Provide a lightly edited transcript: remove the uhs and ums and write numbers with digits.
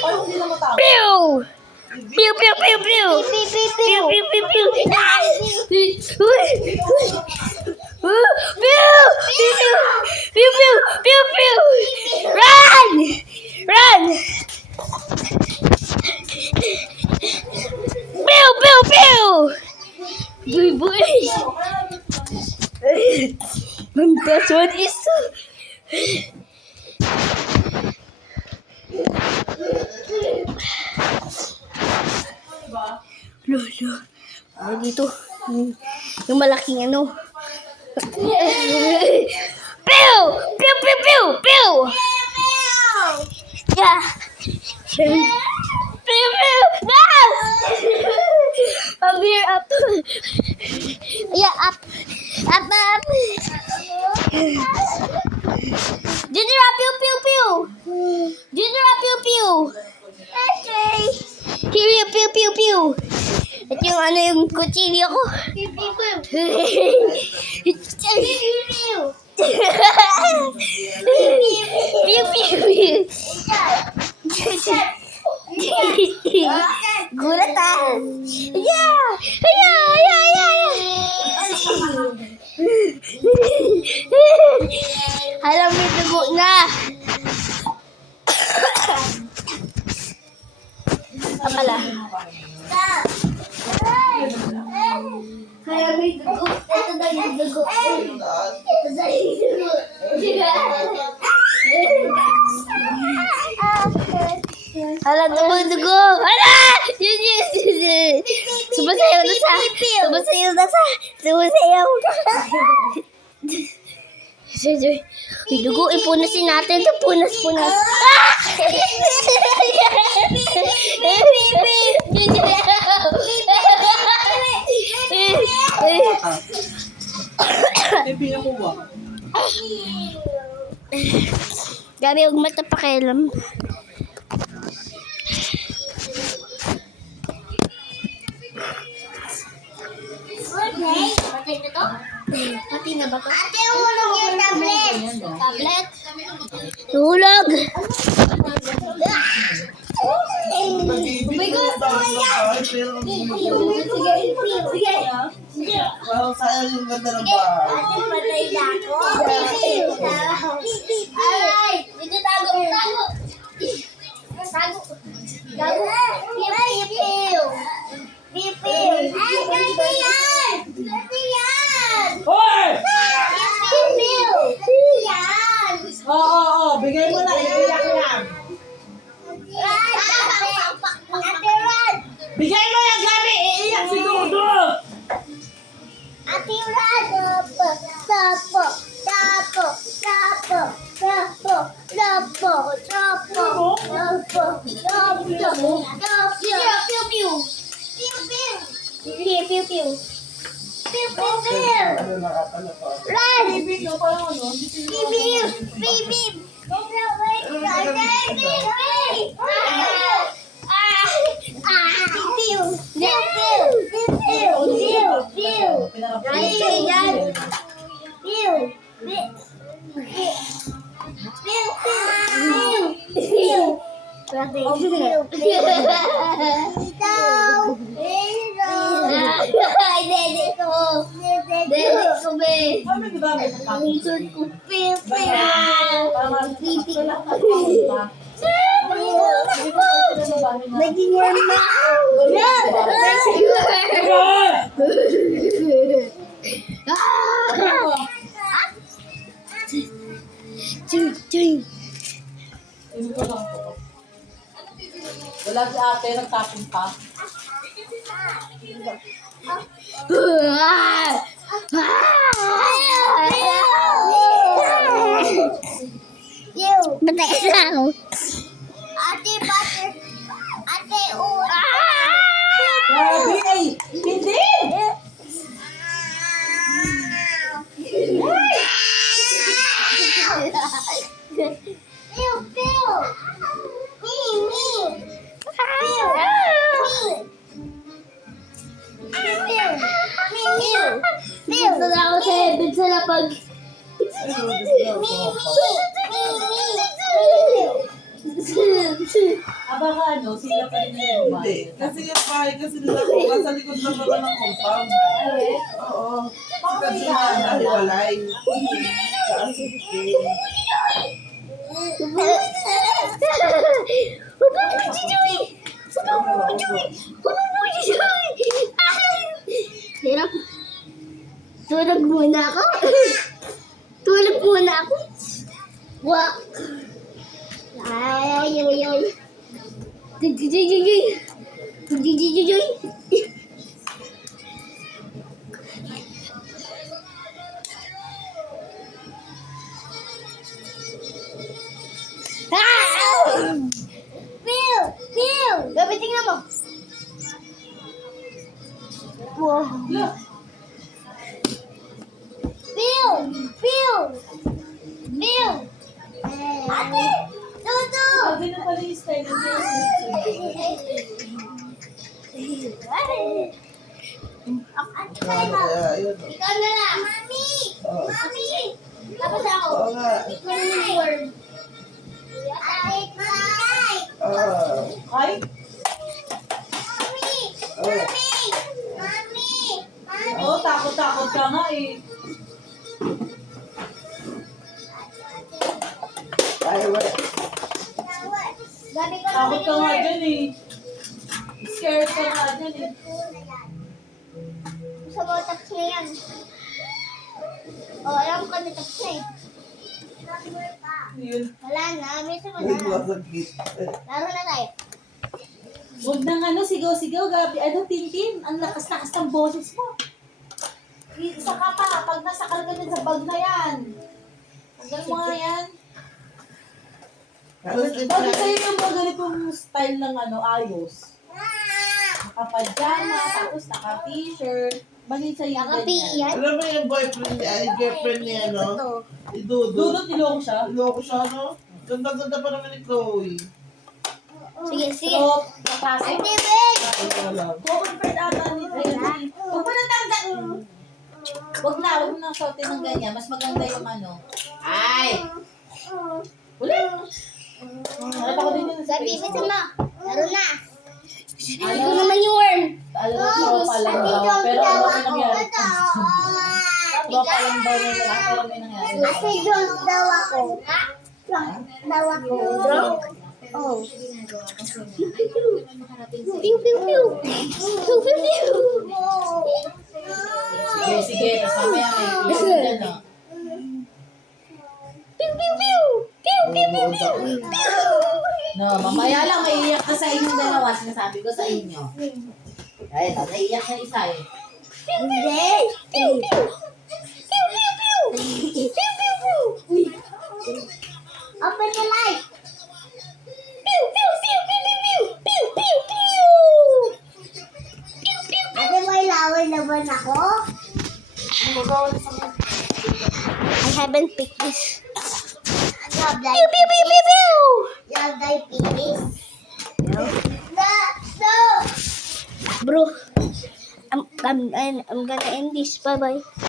Paano hindi na matawag? Pew! Pew, pew, pew, pew! Pew, pew, pew, pew! Pew! Pew, pew, pew, pew! Run! Run! Pew, pew, pew! Boy, boy! Ang password is... Lolo. Ay, dito. Yung malaking ano. Pew! Pew, pew, pew! Pew! Yeah. Pew, pew! No! Up here, up. Yeah, up. Up, up. Ginger, pew, pew, pew. Ginger, pew, pew. Okay. Here you, pew, pew, pew. At yung ano yung kutsilyo ko. Pew, pew, pew. Pew, pew, pew. Gulat ah. Yeah! Yeah, yeah, yeah, yeah. Alam mo, dugo na. Pala. Kaya may dugo. Ito daw yung dugo. Ito daw yung dugo. Hala, dugo. Hala! Yun. Sumasayaw na sa. Sumasayaw. Yung dugo, ipunasin natin. Ito, punas. Eh, pinakuha. Gabi, huwag mata pakialam. Pati na ba to? Ate, hulog yung tablet. Tablet? Hulog. Oh my God! Sige. Well, sayang yung ganda ng bahay. Ate, patay na ako. Ay! Dito tago. Pipiw. Ay, ganti yan! Hoy! Pipiw. Yan! Oo. Bigay mo na. Iiyak yan. Ate Rod! Bigay mo yan, Gabi. Iiyak si Dudu. Ate Rod! Tapo! Run! Bibig ka pa lang, ano? Kami, di ba? Naging Wala si ate, nagtapon pa. Patay na ako. Grabe ay! Hindi! Dito na ako sa heaven sa lapag. Baka ano, sila pa rin yung Hindi. Kasi yung bahay kasi nila ko, nasa likod lang naman ng compound. Oo. Kasi nga nahiwalay. Kasi Hirap. Tulog muna ako. Tulog muna ako. Wak. Ay, ay, ay, ay. Phil! Phil! Gabi, tingnan mo. Wow. Phil! Phil! Phil! Ate! Tutu! Sabi na pala yung style ng Ate, tayo mo. yun. Ikaw na lang. Mami! Oo. Mami! Tapos ako. Oo nga. Ikaw na yung word. Ate, mami! Ay, Mami! Oo. Mami! Mami! Mami! oh, takot-takot ka nga eh. Ay, wala. Gabi ko Takot ka nga dyan eh. Scared ka nga dyan eh. Sa mga text na yan. Alam ko na text na eh. Yun. Wala na, minsan Ay, wala na. masakit. Laro na tayo. Huwag nang ano, sigaw-sigaw, Gabi. Ano, Tintin? Ang lakas-lakas ng boses mo. Isa ka pa, pag nasakal ka din sa bag na yan. Hanggang mo nga yan. Tapos, Bakit kayo yung mga ganitong style ng ano, ayos? Naka-pajama, tapos naka-t-shirt. Bagay sa'yo yung Naka-PE ganyan. yan. alam mo yung boyfriend niya, ay girlfriend niya, no? Ito. Si Dudu. Dudot, ilong siya. Loko siya, no? Ganda-ganda pa naman ni Chloe. Sige, sige. So, kaklase. Ate, Ben! Ano lang. Common friend ata ni Tracy. Huwag mo na tanggal. Huwag mo na suotin ng ganyan. Mas maganda yung ano. Ay! Uli! Nakita ko din yun sa Gabi, Facebook. bisa mo. Laro na. Ikaw naman yung worm. Alam mo, tropa lang daw. Pero ano may nangyari? Tropa lang daw nila. Pero may nangyari. Kasi drunk daw ako. Drunk daw ako. Drunk? Oh. Pew, pew, pew. Pew, pew, pew. Sige, sige. Tapos mamaya may isa dyan, no? Pew, pew, pew. Pew, pew, pew, pew. No, mamaya lang may iyak ka sa inyong dalawa. Sinasabi ko sa inyo. Ay, naiiyak na isa eh. Hindi. Pew, pew. Pew, pew, pew. Pew, pew, pew. Open the light. Pew, pew, pew, pew, pew, pew. Pew, pew, pew. Pew, pew, pew. Ate, may laway naman ako? I haven't picked this. Pew, pew, pew, pew, pew. You have pick this? No. No. Bro, I'm gonna end this. Bye-bye.